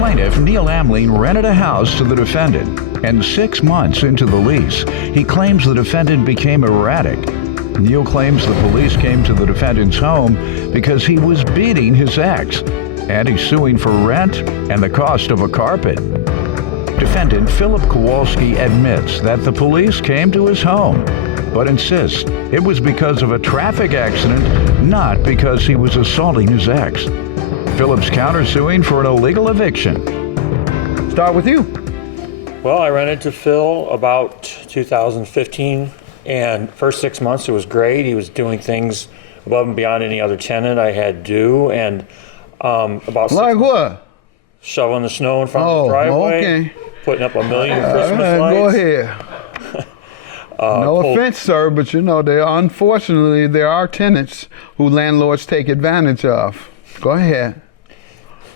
Plaintiff Neil Amling rented a house to the defendant, and 6 months into the lease, he claims the defendant became erratic. Neil claims the police came to the defendant's home because he was beating his ex, and he's suing for rent and the cost of a carpet. Defendant Philip Kowalski admits that the police came to his home, but insists it was because of a traffic accident, not because he was assaulting his ex. Philip's countersuing for an illegal eviction. Start with you. Well, I rented to Phil about 2015, and first 6 months it was great. He was doing things above and beyond any other tenant I had do, and about like what? Shoveling the snow in front of the driveway, okay. Putting up 1 million Christmas lights. Go ahead. No offense, sir, but unfortunately there are tenants who landlords take advantage of. Go ahead.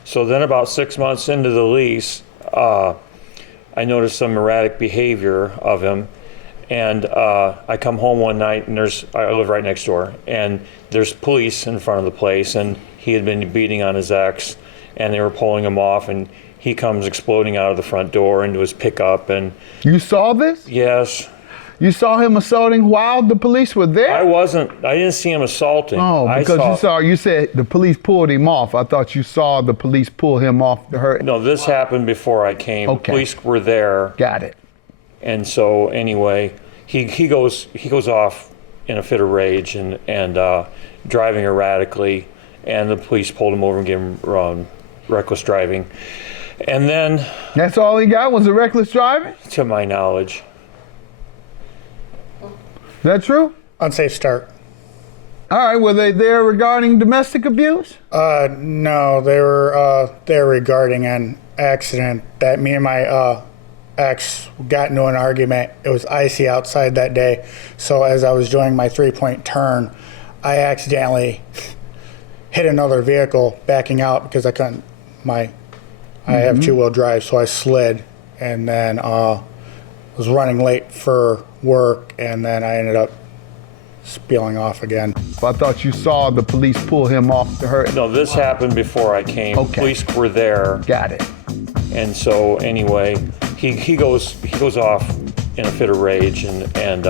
So then about 6 months into the lease, I noticed some erratic behavior of him. And I come home one night, and I live right next door, and there's police in front of the place, and he had been beating on his ex, and they were pulling him off, and he comes exploding out of the front door into his pickup. And you saw this? Yes. You saw him assaulting while the police were there? I didn't see him assaulting. Oh, because you said the police pulled him off. I thought you saw the police pull him off the hurt. No, this happened before I came. Okay. The police were there. Got it. And so anyway, he goes off in a fit of rage and driving erratically, and the police pulled him over and gave him reckless driving. And then that's all he got was a reckless driving? To my knowledge. Is that true? Unsafe start. All right, were they there regarding domestic abuse? No, they were there regarding an accident that me and my ex got into an argument. It was icy outside that day, so as I was doing my 3-point turn, I accidentally hit another vehicle backing out because I couldn't. I have 2-wheel drive, so I slid, and then was running late for work, and then I ended up spilling off again. I thought you saw the police pull him off the hurt. No, this happened before I came. Okay. The police were there. Got it. And so anyway, he goes off in a fit of rage and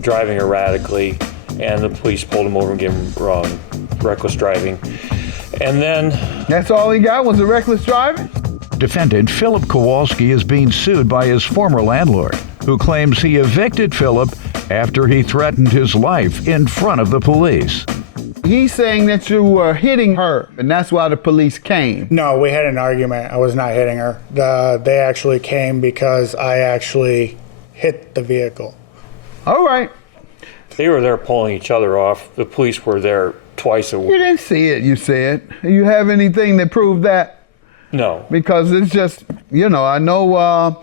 driving erratically, and the police pulled him over and gave him reckless driving. And then that's all he got was a reckless driving? Defendant Philip Kowalski is being sued by his former landlord, who claims he evicted Philip after he threatened his life in front of the police. He's saying that you were hitting her, and that's why the police came. No, we had an argument. I was not hitting her. They actually came because I actually hit the vehicle. All right. They were there pulling each other off. The police were there twice a week. You didn't see it, you said. You have anything that proved that? No. Because it's just, I know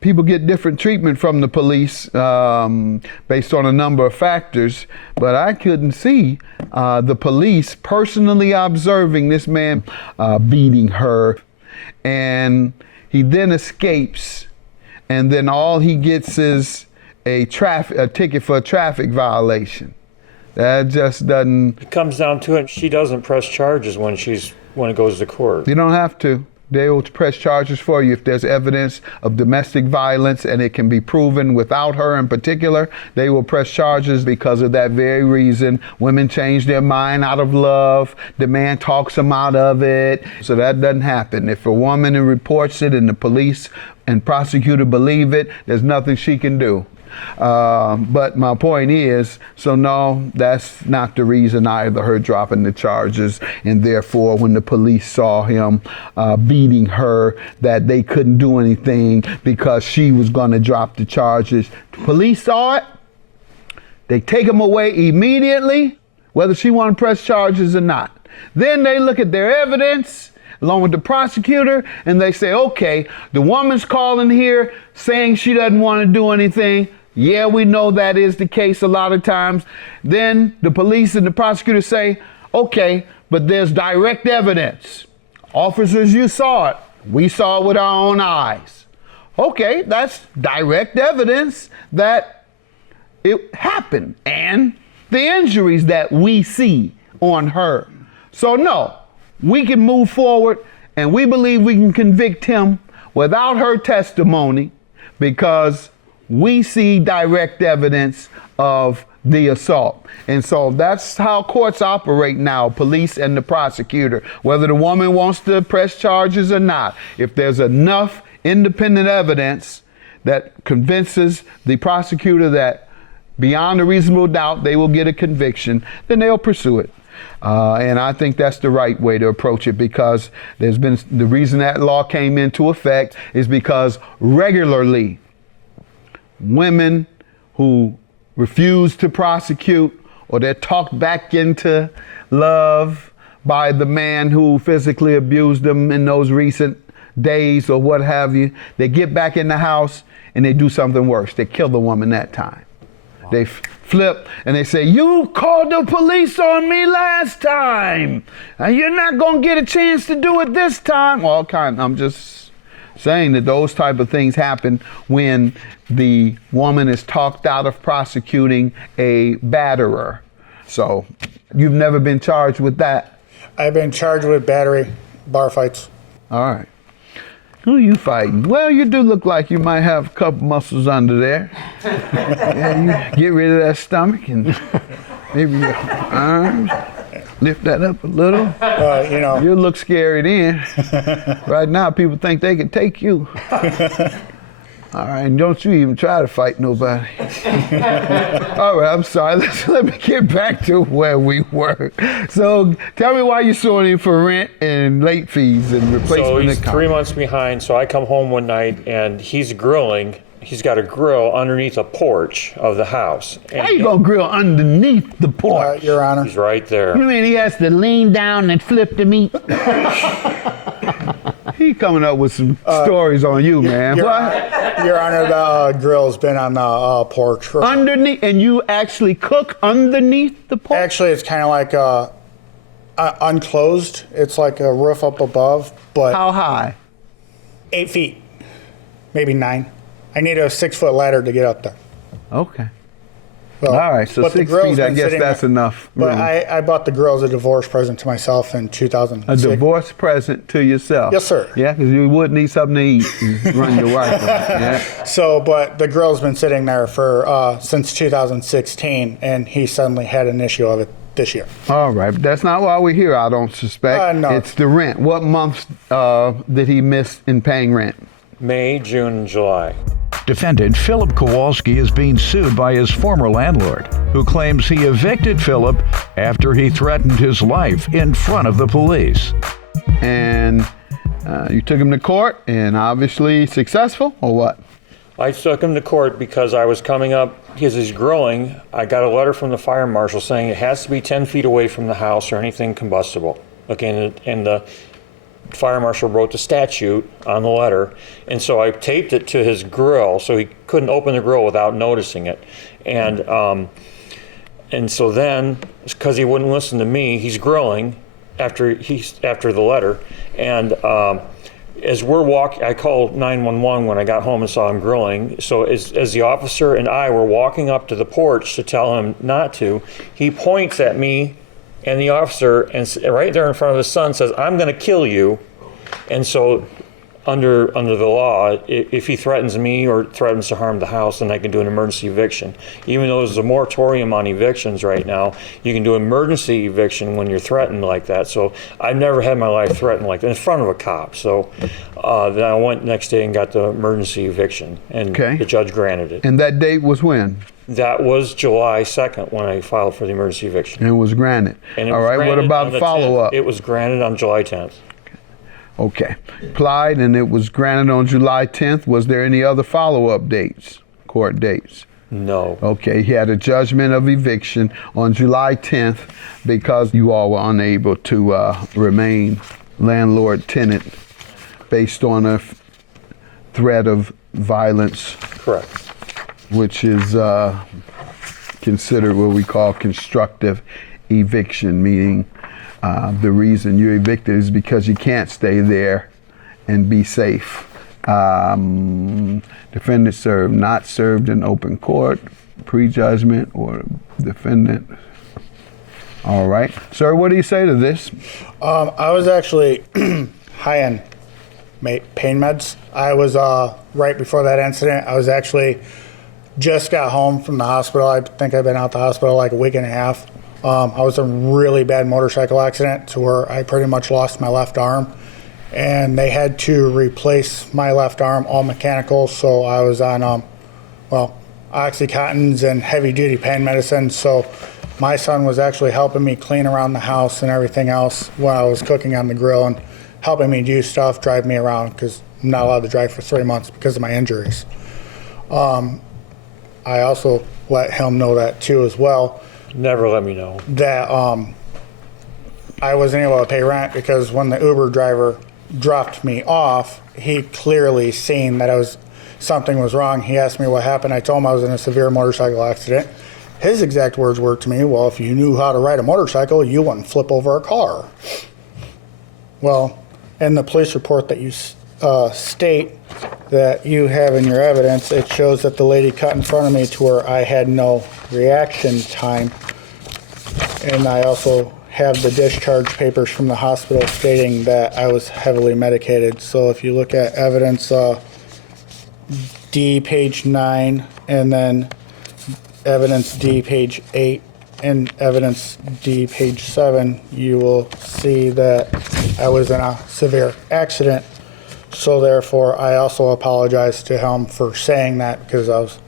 people get different treatment from the police based on a number of factors, but I couldn't see the police personally observing this man beating her, and he then escapes, and then all he gets is a ticket for a traffic violation. That just doesn't... It comes down to it, she doesn't press charges when it goes to court. You don't have to. They will press charges for you if there's evidence of domestic violence and it can be proven without her in particular. They will press charges because of that very reason. Women change their mind out of love. The man talks them out of it. So that doesn't happen. If a woman reports it and the police and prosecutor believe it, there's nothing she can do. But my point is, so no, that's not the reason either, her dropping the charges, and therefore when the police saw him beating her, that they couldn't do anything because she was going to drop the charges. The police saw it, they take him away immediately, whether she want to press charges or not. Then they look at their evidence along with the prosecutor, and they say, okay, the woman's calling here saying she doesn't want to do anything. Yeah, we know that is the case a lot of times. Then the police and the prosecutor say, okay, but there's direct evidence. Officers, you saw it. We saw it with our own eyes. Okay, that's direct evidence that it happened and the injuries that we see on her. So no, we can move forward And we believe we can convict him without her testimony because we see direct evidence of the assault. And so that's how courts operate now, police and the prosecutor, whether the woman wants to press charges or not. If there's enough independent evidence that convinces the prosecutor that beyond a reasonable doubt they will get a conviction, then they'll pursue it. And I think that's the right way to approach it, because there's been, the reason that law came into effect is because regularly women who refuse to prosecute, or they're talked back into love by the man who physically abused them in those recent days or what have you, they get back in the house and they do something worse. They kill the woman that time. They flip and they say, you called the police on me last time and you're not gonna get a chance to do it this time. All kind. I'm just saying that those type of things happen when the woman is talked out of prosecuting a batterer. So you've never been charged with that? I've been charged with battery, bar fights. All right. Who are you fighting? Well, you do look like you might have a couple muscles under there. Yeah, you get rid of that stomach and maybe your arms. Lift that up a little. You know. You look scary then. Right now, people think they can take you. All right, and don't you even try to fight nobody. All right, I'm sorry. Let me get back to where we were. So tell me why you're suing him for rent and late fees and replacement. So he's income. 3 months behind. So I come home one night and he's grilling. He's got a grill underneath a porch of the house. And How you gonna grill underneath the porch? Your Honor. he's right there. You mean he has to lean down and flip the meat? He coming up with some stories on you, man. Your What? Honor, the grill's been on the porch. For, Underneath, and you actually cook underneath the porch? actually, it's kind of like unclosed. It's like a roof up above, but How high? 8 feet, maybe 9. I need a 6-foot ladder to get up there. Okay. Well, All right, so but the 6 grill's feet, I been guess sitting that's there. enough But room. I bought the grill as a divorce present to myself in 2006. A divorce present to yourself? Yes, sir. Yeah, because you would need something to eat and run your wife. Yeah. So, but the grill's been sitting there for since 2016, and he suddenly had an issue of it this year. All right, but that's not why we're here, I don't suspect. No. It's the rent. What months did he miss in paying rent? May, June, and July. Defendant Philip Kowalski is being sued by his former landlord, who claims he evicted Philip after he threatened his life in front of the police. And you took him to court, and obviously successful, or what? I took him to court because I was coming up, because he's grilling. I got a letter from the fire marshal saying it has to be 10 feet away from the house or anything combustible. Okay, and the fire marshal wrote the statute on the letter, and so I taped it to his grill so he couldn't open the grill without noticing it. And so then, because he wouldn't listen to me, he's grilling after the letter, and as we're walking, I called 911 when I got home and saw him grilling. So as the officer and I were walking up to the porch to tell him not to, he points at me and the officer, and right there in front of his son says, "I'm going to kill you." And so under the law, if he threatens me or threatens to harm the house, then I can do an emergency eviction. Even though there's a moratorium on evictions right now, you can do emergency eviction when you're threatened like that. So I've never had my life threatened like that in front of a cop. So then I went next day and got the emergency eviction, and the judge granted it. And that date was when? That was July 2nd when I filed for the emergency eviction. And it was granted. And it All was right, what granted about on the follow-up? 10th. It was granted on July 10th. Okay. Applied, and it was granted on July 10th. Was there any other follow-up dates, court dates? No. Okay, he had a judgment of eviction on July 10th because you all were unable to remain landlord-tenant based on a threat of violence. Correct. Which is considered what we call constructive eviction, meaning the reason you're evicted is because you can't stay there and be safe. Defendant served, not served in open court, prejudgment, or defendant. All right. Sir, what do you say to this? I was actually high-end pain meds. I was, right before that incident, I was actually just got home from the hospital. I think I've been out the hospital like a week and a half. I was in a really bad motorcycle accident to where I pretty much lost my left arm. And they had to replace my left arm, all mechanical. So I was on, Oxycontins and heavy-duty pain medicine. So my son was actually helping me clean around the house and everything else while I was cooking on the grill and helping me do stuff, drive me around, because I'm not allowed to drive for 3 months because of my injuries. I also let him know that too as well. Never let me know. That I wasn't able to pay rent because when the Uber driver dropped me off, he clearly seen that something was wrong. He asked me what happened. I told him I was in a severe motorcycle accident. His exact words were to me, well, if you knew how to ride a motorcycle, you wouldn't flip over a car. Well, in the police report that you state that you have in your evidence, it shows that the lady cut in front of me to where I had no reaction time. And I also have the discharge papers from the hospital stating that I was heavily medicated. So if you look at evidence D, page 9, and then evidence D, page 8, and evidence D, page 7, you will see that I was in a severe accident. So therefore, I also apologize to him for saying that because I was,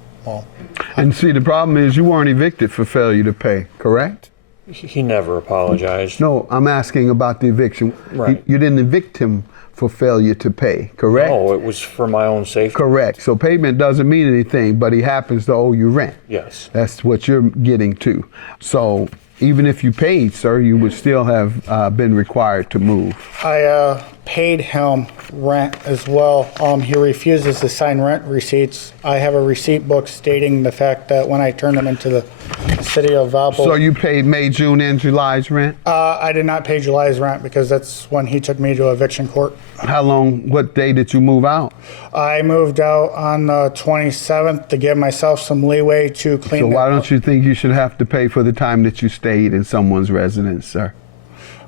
And see, the problem is you weren't evicted for failure to pay, correct? He never apologized. No, I'm asking about the eviction. Right. You didn't evict him for failure to pay, correct? No, it was for my own safety. Correct. So payment doesn't mean anything, but he happens to owe you rent. Yes. That's what you're getting to. So even if you paid, sir, you would still have been required to move. I paid him rent as well. He refuses to sign rent receipts. I have a receipt book stating the fact that when I turned him into the city of Valpo. So you paid May, June, and July's rent? I did not pay July's rent because that's when he took me to eviction court. How long, what day did you move out? I moved out on the 27th to give myself some leeway to clean. So why don't you think you should have to pay for the time that you stayed in someone's residence, sir?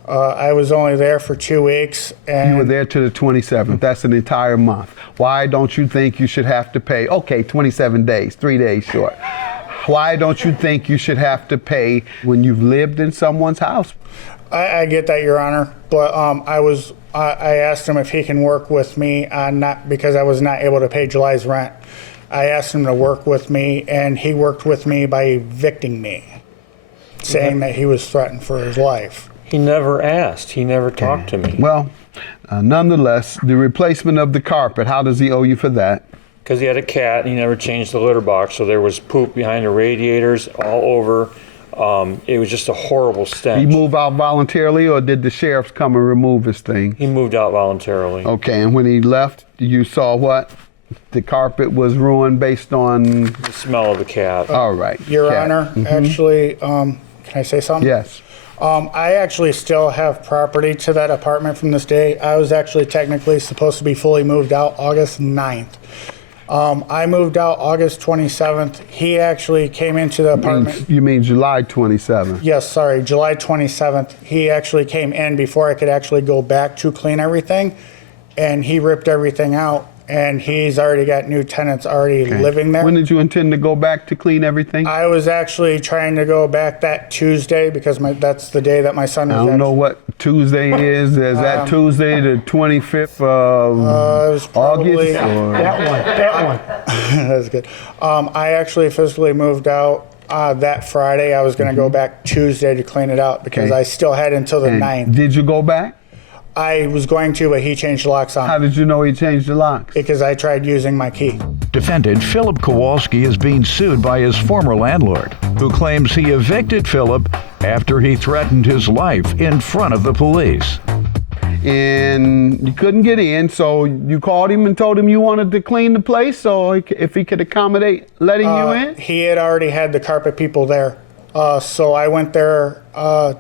I was only there for 2 weeks. And you were there to the 27th. That's an entire month. Why don't you think you should have to pay? Okay, 27 days, 3 days short. Why don't you think you should have to pay when you've lived in someone's house? I get that, Your Honor, but I asked him if he can work with me on not, because I was not able to pay July's rent. I asked him to work with me, and he worked with me by evicting me, saying that he was threatened for his life. He never asked. He never talked to me. Well, nonetheless, the replacement of the carpet, how does he owe you for that? Because he had a cat and he never changed the litter box, so there was poop behind the radiators all over. It was just a horrible stench. He moved out voluntarily, or did the sheriffs come and remove his thing? He moved out voluntarily. Okay, and when he left, you saw what? The carpet was ruined based on? The smell of the cat. All right. Your cat. Honor, actually, can I say something? Yes. I actually still have property to that apartment from this day. I was actually technically supposed to be fully moved out August 9th. I moved out August 27th. He actually came into the apartment. You mean July 27th? Yes, sorry, July 27th. He actually came in before I could actually go back to clean everything, and he ripped everything out. And he's already got new tenants already living there. When did you intend to go back to clean everything? I was actually trying to go back that Tuesday because that's the day that my son was. I don't know what Tuesday is. Is that Tuesday the 25th of it was probably, August? Or? That one. That's good. I actually physically moved out that Friday. I was going to go back Tuesday to clean it out because I still had until the 9th. Did you go back? I was going to, but he changed the locks on. How did you know he changed the locks? Because I tried using my key. Defendant Philip Kowalski is being sued by his former landlord, who claims he evicted Philip after he threatened his life in front of the police. And you couldn't get in, so you called him and told him you wanted to clean the place, so if he could accommodate letting you in? He had already had the carpet people there. So I went there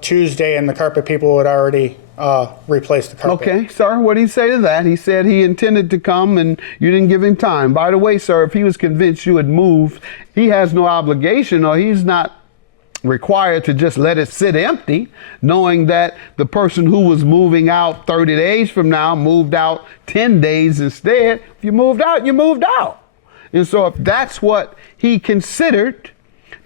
Tuesday, and the carpet people had already replaced the carpet. Okay, sir, what did he say to that? He said he intended to come and you didn't give him time. By the way, sir, if he was convinced you had moved, he has no obligation, or he's not required to just let it sit empty, knowing that the person who was moving out 30 days from now moved out 10 days instead. If you moved out, you moved out. And so if that's what he considered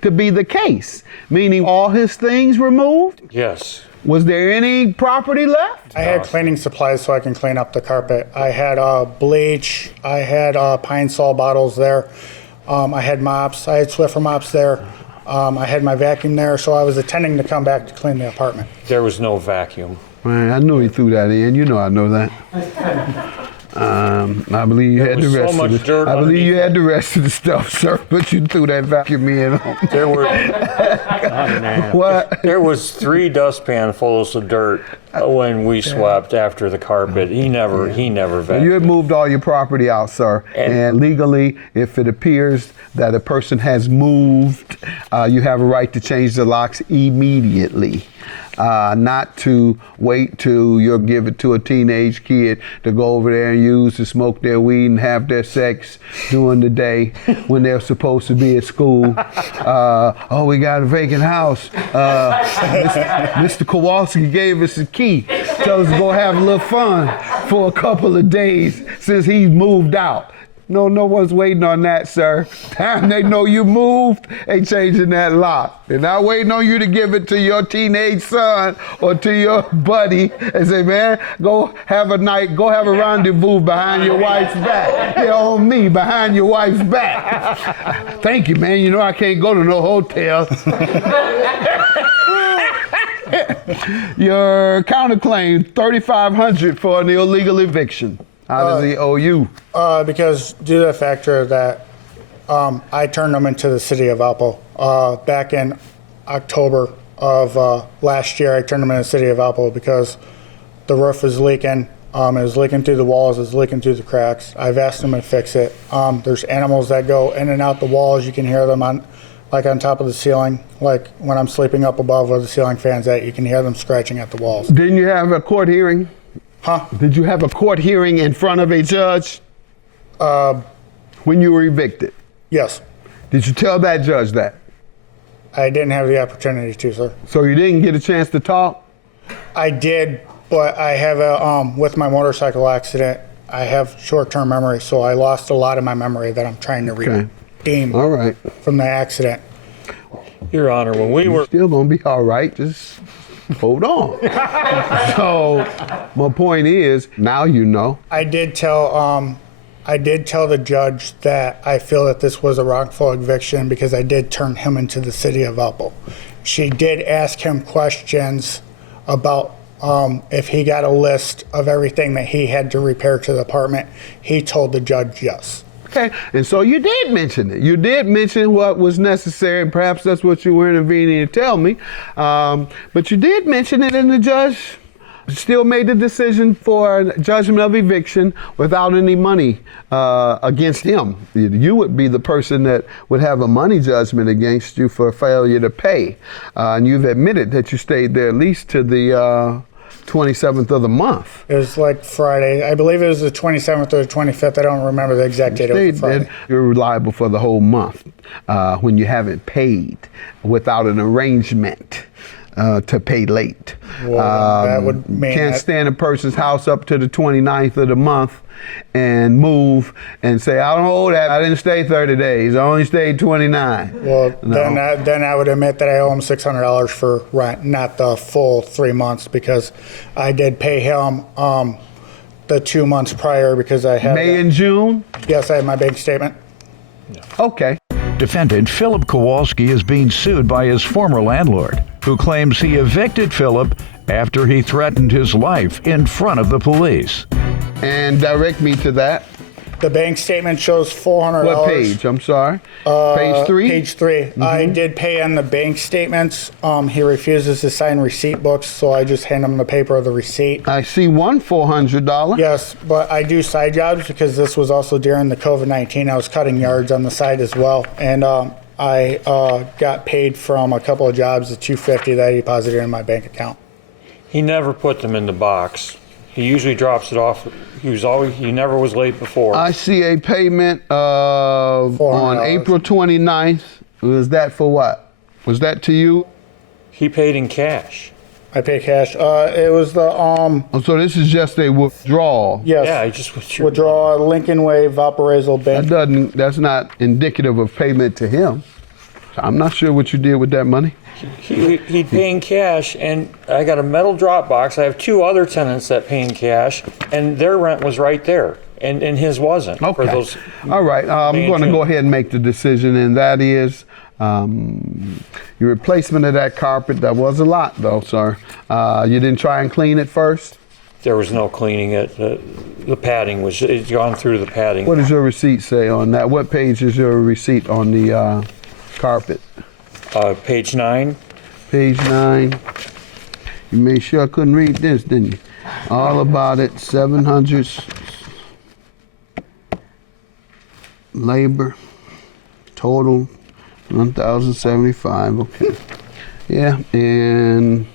to be the case, meaning all his things removed? Yes. Was there any property left? I had cleaning supplies so I can clean up the carpet. I had bleach. I had Pine Sol bottles there. I had mops. I had Swiffer mops there. I had my vacuum there, so I was intending to come back to clean the apartment. There was no vacuum. Man, I knew he threw that in. You know I know that. I believe you had the was so rest much of the. dirt I believe underneath you had the rest of the stuff, sir. But you threw that vacuum in. There were What? there was 3 dustpan fulls of dirt when we swept after the carpet. He never You vacuumed. had moved all your property out, sir. And- And legally, if it appears that a person has moved, you have a right to change the locks immediately. Not to wait till you'll give it to a teenage kid to go over there and use to smoke their weed and have their sex during the day when they're supposed to be at school. Oh, we got a vacant house. Mr. Kowalski gave us a key. Tell us to go have a little fun for a couple of days since he's moved out. No one's waiting on that, sir. Time they know you moved, they changing that lock. They're not waiting on you to give it to your teenage son or to your buddy and say, man, go have a rendezvous behind your wife's back. They're on me behind your wife's back. Thank you, man. You know I can't go to no hotels. Your counterclaim, $3,500 for an illegal eviction. How does he owe you? Because due to the factor that I turned them into the city of Valpo. Back in October of last year, I turned them into the city of Valpo because the roof is leaking. It was leaking through the walls, it was leaking through the cracks. I've asked them to fix it. There's animals that go in and out the walls. You can hear them on top of the ceiling. Like when I'm sleeping up above where the ceiling fan's at, you can hear them scratching at the walls. Didn't you have a court hearing? Huh? Did you have a court hearing in front of a judge when you were evicted? Yes. Did you tell that judge that? I didn't have the opportunity to, sir. So you didn't get a chance to talk? I did, but I have with my motorcycle accident, I have short-term memory, so I lost a lot of my memory that I'm trying to redeem All right. from the accident. Your Honor, when we were Still gonna be all right. Just hold on. So my point is, now you know. I did tell the judge that I feel that this was a wrongful eviction because I did turn him into the city of Valpo. She did ask him questions about if he got a list of everything that he had to repair to the apartment. He told the judge yes. Okay, and so you did mention it. You did mention what was necessary, and perhaps that's what you were intervening to tell me. But you did mention it, and the judge still made the decision for a judgment of eviction without any money against him. You would be the person that would have a money judgment against you for failure to pay. And you've admitted that you stayed there at least to the 27th of the month. It was like Friday. I believe it was the 27th or the 25th. I don't remember the exact date. It was Friday. You're liable for the whole month when you haven't paid without an arrangement to pay late. Well, that would mean can't stand a person's house up to the 29th of the month and move and say, I don't owe that. I didn't stay 30 days. I only stayed 29. Well, No. then I would admit that I owe him $600 for rent, not the full 3 months, because I did pay him the 2 months prior because I had May and June? Yes, I have my bank statement. Okay. Defendant Philip Kowalski is being sued by his former landlord, who claims he evicted Philip after he threatened his life in front of the police. And direct me to that. The bank statement shows $400. What page? I'm sorry. Page 3? Page 3. I did pay on the bank statements. He refuses to sign receipt books, so I just hand him the paper of the receipt. I see one $400. Yes, but I do side jobs because this was also during the COVID-19. I was cutting yards on the side as well. And I got paid from a couple of jobs, the $250 that I deposited in my bank account. He never put them in the box. He usually drops it off. He never was late before. I see a payment of on $400. April 29th. Was that for what? Was that to you? He paid in cash. I pay cash. It was the Oh, so this is just a withdrawal. yes. Yeah, I just withdrew. Withdraw Lincoln Way Valparaiso Bank. That's not indicative of payment to him. I'm not sure what you did with that money. He'd pay in cash, and I got a metal drop box. I have 2 other tenants that pay in cash, and their rent was right there, and his wasn't. For Okay. those All right. I'm May and going to June. go ahead and make the decision, and that is your replacement of that carpet. That was a lot, though, sir. You didn't try and clean it first? There was no cleaning it. The padding was, it's gone through the padding. What does your receipt say on that? What page is your receipt on the carpet? Page 9. Page 9. You made sure I couldn't read this, didn't you? All about it, 700 labor, total 1,075. Okay. Yeah, and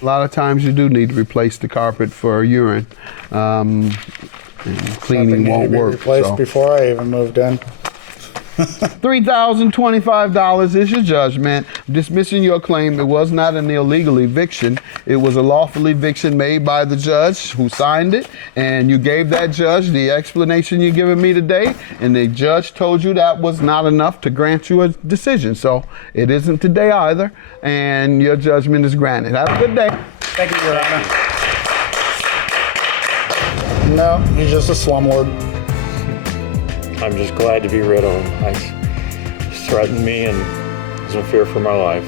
a lot of times you do need to replace the carpet for urine. And cleaning Something needed won't to be work. replaced So. before I even moved in. $3,025 is your judgment. Dismissing your claim. It was not an illegal eviction. It was a lawful eviction made by the judge who signed it. And you gave that judge the explanation you're giving me today. And the judge told you that was not enough to grant you a decision. So it isn't today either. And your judgment is granted. Have a good day. Thank you, Your Honor. No, he's just a slumlord. I'm just glad to be rid of him. He threatened me and was in fear for my life.